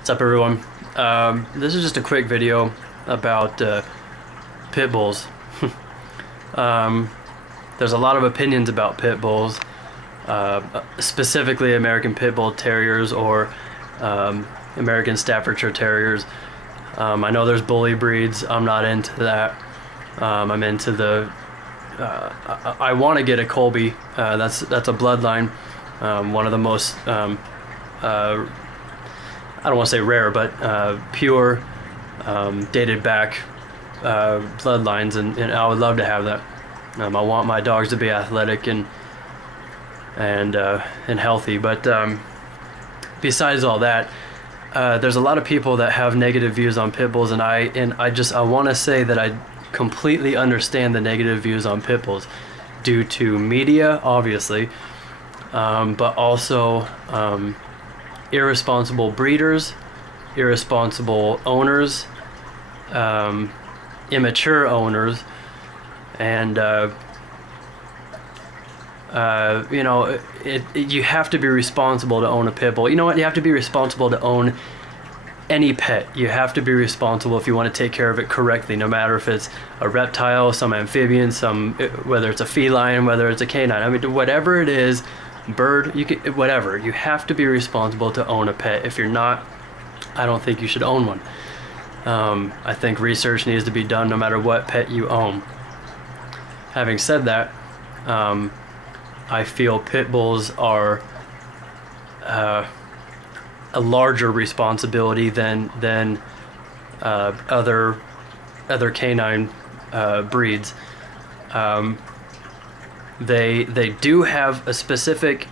What's up, everyone? This is just a quick video about pit bulls. There's a lot of opinions about pit bulls, specifically American Pit Bull Terriers or American Staffordshire Terriers. I know there's bully breeds. I'm not into that. I'm into the I want to get a Colby. That's a bloodline. One of the most I don't want to say rare, but pure, dated back bloodlines, and I would love to have that. I want my dogs to be athletic and healthy. But besides all that, there's a lot of people that have negative views on pit bulls, and I want to say that I completely understand the negative views on pit bulls due to media, obviously, but also irresponsible breeders, irresponsible owners, immature owners, and you know, you have to be responsible to own a pit bull. You know what? You have to be responsible to own any pet. You have to be responsible if you want to take care of it correctly, no matter if it's a reptile, some amphibian, whether it's a feline, whether it's a canine. I mean, whatever it is, bird, whatever. You have to be responsible to own a pet. If you're not, I don't think you should own one. I think research needs to be done no matter what pet you own. Having said that, I feel pit bulls are a larger responsibility than other canine breeds. They do have a specific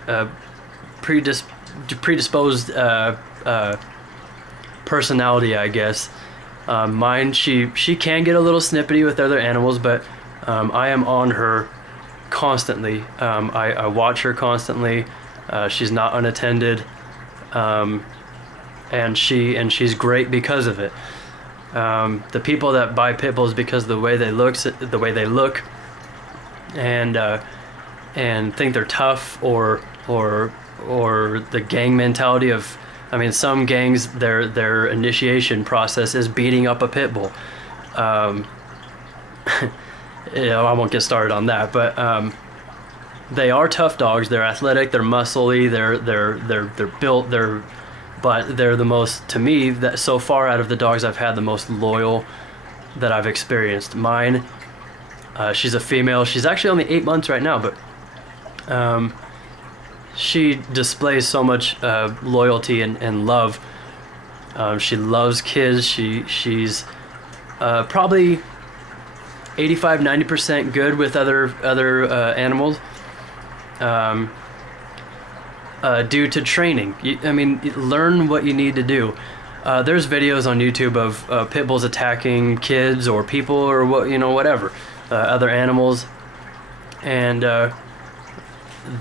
predisposed personality, I guess. Mine, she can get a little snippety with other animals, but I am on her constantly. I watch her constantly. She's not unattended, and she's great because of it. The people that buy pit bulls because of the way they look, and think they're tough, or the gang mentality of, I mean, some gangs, their initiation process is beating up a pit bull. You know, I won't get started on that, but they are tough dogs. They're athletic, they're muscly, they're built, but they're the most, to me, that so far out of the dogs I've had, the most loyal that I've experienced. Mine, she's a female. She's actually only 8 months right now, but she displays so much loyalty and love. She loves kids. She's probably 85–90% good with other animals, due to training. I mean, learn what you need to do. There's videos on YouTube of pit bulls attacking kids or people or whatever, other animals, and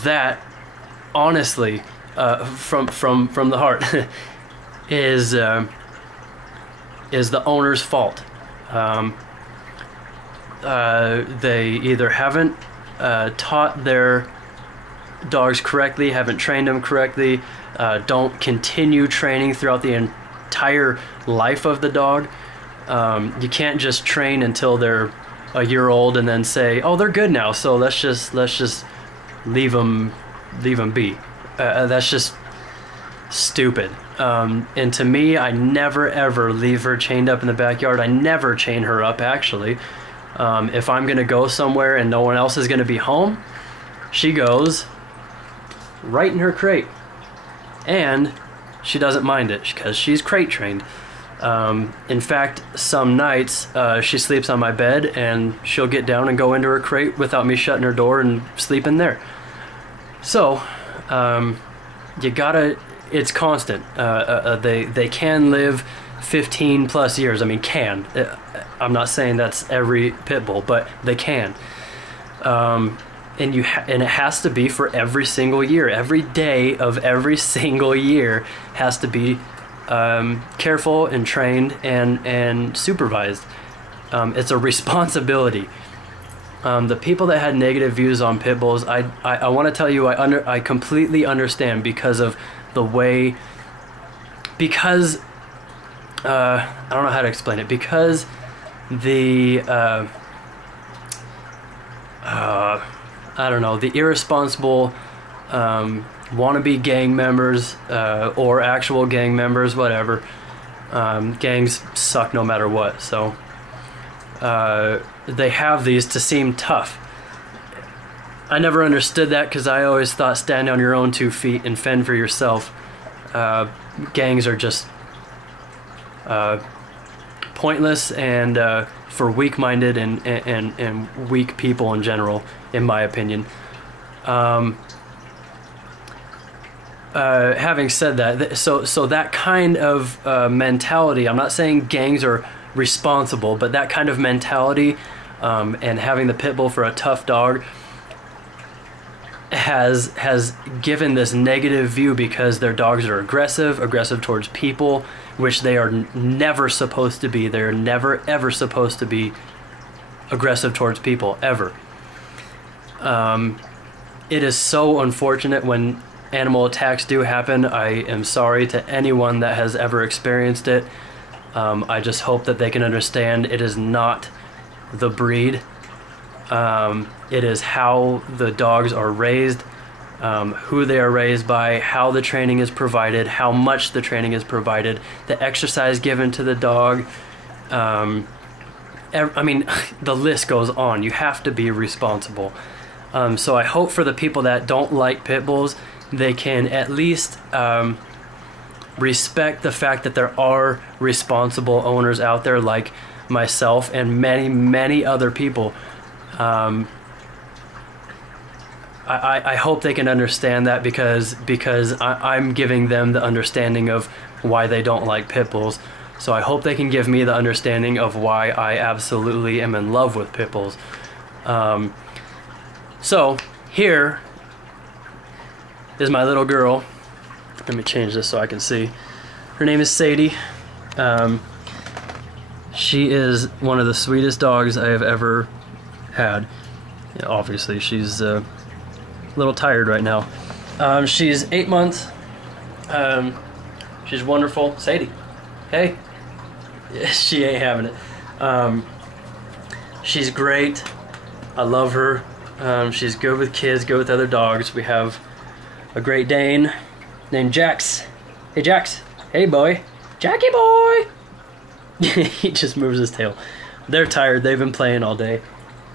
that, honestly, from the heart, is the owner's fault. They either haven't taught their dogs correctly, haven't trained them correctly, don't continue training throughout the entire life of the dog. You can't just train until they're a year old and then say, oh, they're good now, so let's just leave them be. That's just stupid. And to me, I never ever leave her chained up in the backyard. I never chain her up, actually. If I'm gonna go somewhere and no one else is gonna be home, she goes right in her crate, and she doesn't mind it because she's crate trained. In fact, some nights she sleeps on my bed and she'll get down and go into her crate without me shutting her door and sleep in there. So you gotta, it's constant. They can live 15+ years. I mean, can. I'm not saying that's every pit bull, but they can. And it has to be for every single year. Every day of every single year has to be careful and trained and supervised. It's a responsibility. The people that had negative views on pit bulls, I want to tell you, I completely understand, because of the way, because I don't know how to explain it, because the I don't know, the irresponsible wannabe gang members or actual gang members, whatever. Gangs suck no matter what, so they have these to seem tough. I never understood that, because I always thought stand on your own 2 feet and fend for yourself. Gangs are just pointless and for weak-minded and weak people in general, in my opinion. Having said that, so that kind of mentality, I'm not saying gangs are responsible, but that kind of mentality and having the pit bull for a tough dog has given this negative view, because their dogs are aggressive towards people, which they are never supposed to be. They're never ever supposed to be aggressive towards people, ever. It is so unfortunate when animal attacks do happen. I am sorry to anyone that has ever experienced it. I just hope that they can understand it is not the breed. It is how the dogs are raised, who they are raised by, how the training is provided, how much the training is provided, the exercise given to the dog. I mean, the list goes on. You have to be responsible. So I hope for the people that don't like pit bulls, they can at least respect the fact that there are responsible owners out there like myself and many, many other people. I hope they can understand that, because I'm giving them the understanding of why they don't like pit bulls. So I hope they can give me the understanding of why I absolutely am in love with pit bulls. So here is my little girl. Let me change this so I can see. Her name is Sadie. She is one of the sweetest dogs I have ever had. Yeah, obviously she's a little tired right now. She's 8 months. She's wonderful. Sadie, hey. She ain't having it. She's great. I love her. She's good with kids, good with other dogs. We have a Great Dane named Jax. Hey Jax. Hey boy. Jackie boy. He just moves his tail. They're tired. They've been playing all day.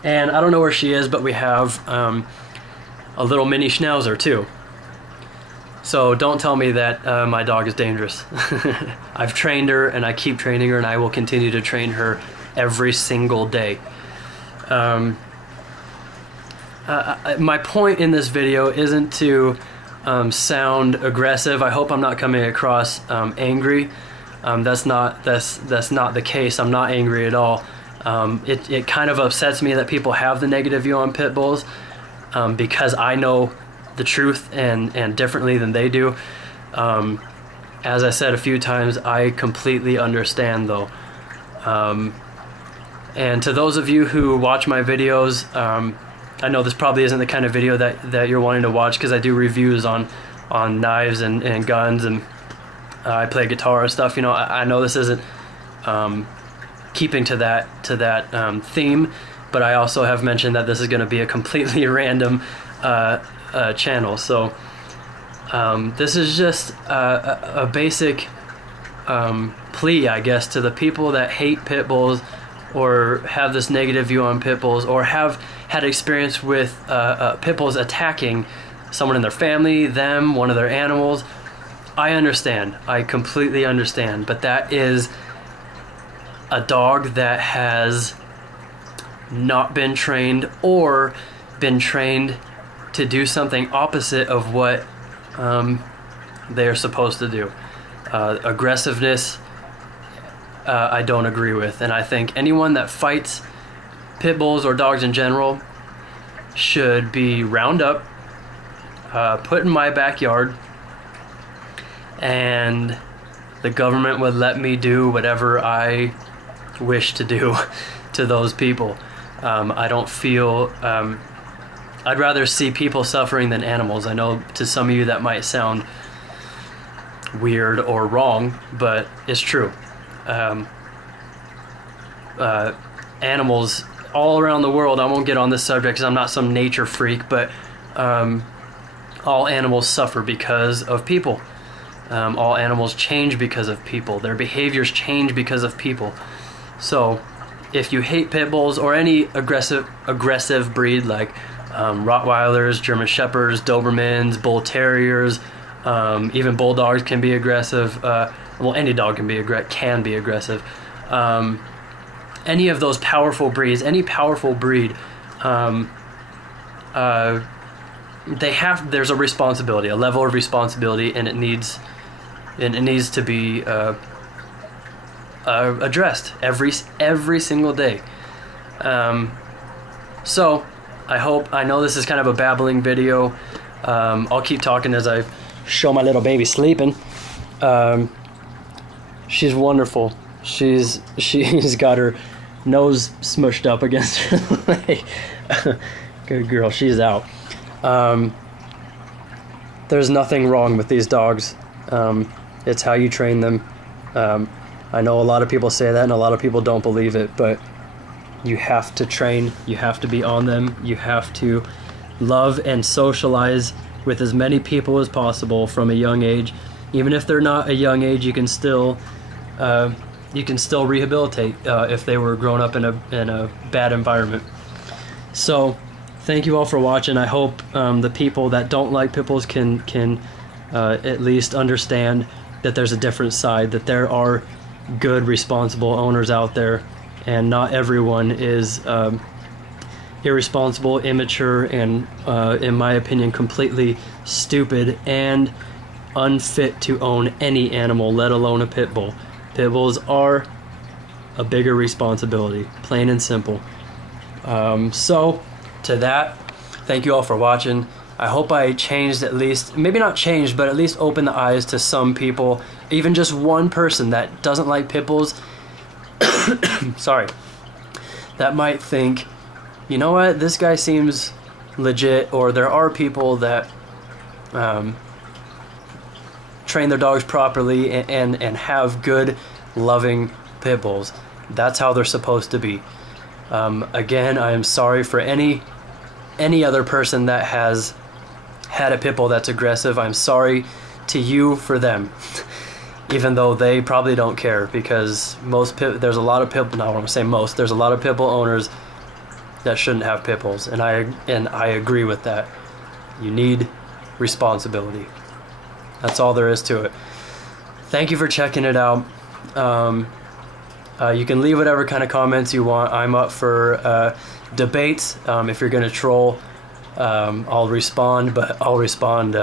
And I don't know where she is, but we have a little mini schnauzer too. So don't tell me that my dog is dangerous. I've trained her, and I keep training her, and I will continue to train her every single day. My point in this video isn't to sound aggressive. I hope I'm not coming across angry. That's not the case. I'm not angry at all. It kind of upsets me that people have the negative view on pit bulls, because I know the truth and differently than they do. As I said a few times, I completely understand though. And to those of you who watch my videos, I know this probably isn't the kind of video that you're wanting to watch, because I do reviews on knives and guns, and I play guitar and stuff. You know, I know this isn't keeping to that theme, but I also have mentioned that this is going to be a completely random channel. So this is just a basic plea, I guess, to the people that hate pit bulls or have this negative view on pit bulls, or have had experience with pit bulls attacking someone in their family, them, one of their animals. I understand. I completely understand. But that is a dog that has not been trained, or been trained to do something opposite of what they are supposed to do. Aggressiveness, I don't agree with, and I think anyone that fights pit bulls or dogs in general should be round up, put in my backyard, and the government would let me do whatever I wish to do to those people. I don't feel I'd rather see people suffering than animals. I know to some of you that might sound weird or wrong, but it's true. animals all around the world. I won't get on this subject because I'm not some nature freak, but all animals suffer because of people. All animals change because of people. Their behaviors change because of people. So if you hate pit bulls or any aggressive breed like Rottweilers, German Shepherds, Dobermans, Bull Terriers, even Bulldogs can be aggressive. Well, any dog can be aggressive. Any of those powerful breeds, any powerful breed, there's a responsibility, a level of responsibility, and it needs to be addressed every single day. So I know this is kind of a babbling video. I'll keep talking as I show my little baby sleeping. She's wonderful. She's got her nose smushed up against her leg. Good girl, she's out. There's nothing wrong with these dogs. It's how you train them. I know a lot of people say that and a lot of people don't believe it, but you have to train, you have to be on them, you have to love and socialize with as many people as possible from a young age. Even if they're not a young age, you can still rehabilitate if they were grown up in a bad environment. So thank you all for watching. I hope the people that don't like pit bulls can at least understand that there's a different side, that there are good, responsible owners out there, and not everyone is irresponsible, immature, and in my opinion completely stupid and unfit to own any animal, let alone a pit bull. Pit bulls are a bigger responsibility, plain and simple. So to that, thank you all for watching. I hope I changed, at least, maybe not changed, but at least opened the eyes to some people, even just one person that doesn't like pit bulls, sorry, that might think, you know what, this guy seems legit, or there are people that train their dogs properly and have good, loving pit bulls. That's how they're supposed to be. Again, I am sorry for any other person that has had a pit bull that's aggressive. I'm sorry to you for them, even though they probably don't care, because there's a lot of pit bull, not want to say most, there's a lot of pit bull owners that shouldn't have pit bulls, and I agree with that. You need responsibility. That's all there is to it. Thank you for checking it out. You can leave whatever kind of comments you want. I'm up for debates. If you're going to troll, I'll respond, but I'll respond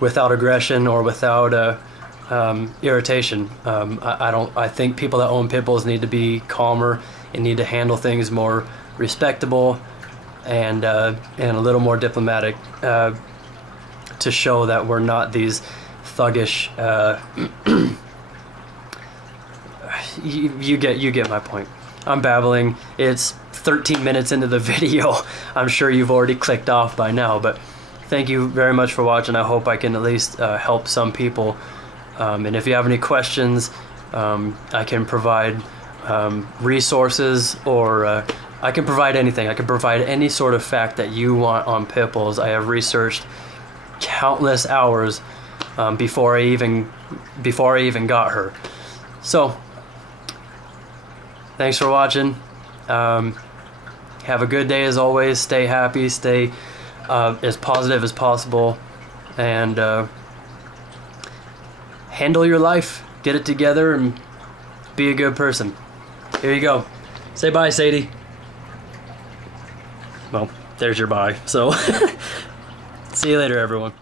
without aggression or without irritation. I think people that own pit bulls need to be calmer and need to handle things more respectable and a little more diplomatic, to show that we're not these thuggish. You get my point. I'm babbling. It's 13 minutes into the video. I'm sure you've already clicked off by now, but thank you very much for watching. I hope I can at least help some people. And if you have any questions, I can provide resources, or I can provide anything. I can provide any sort of fact that you want on pit bulls. I have researched countless hours before I even got her. So thanks for watching. Have a good day as always. Stay happy, stay as positive as possible, and handle your life. Get it together and be a good person. Here you go. Say bye, Sadie. Well, there's your bye. So see you later, everyone.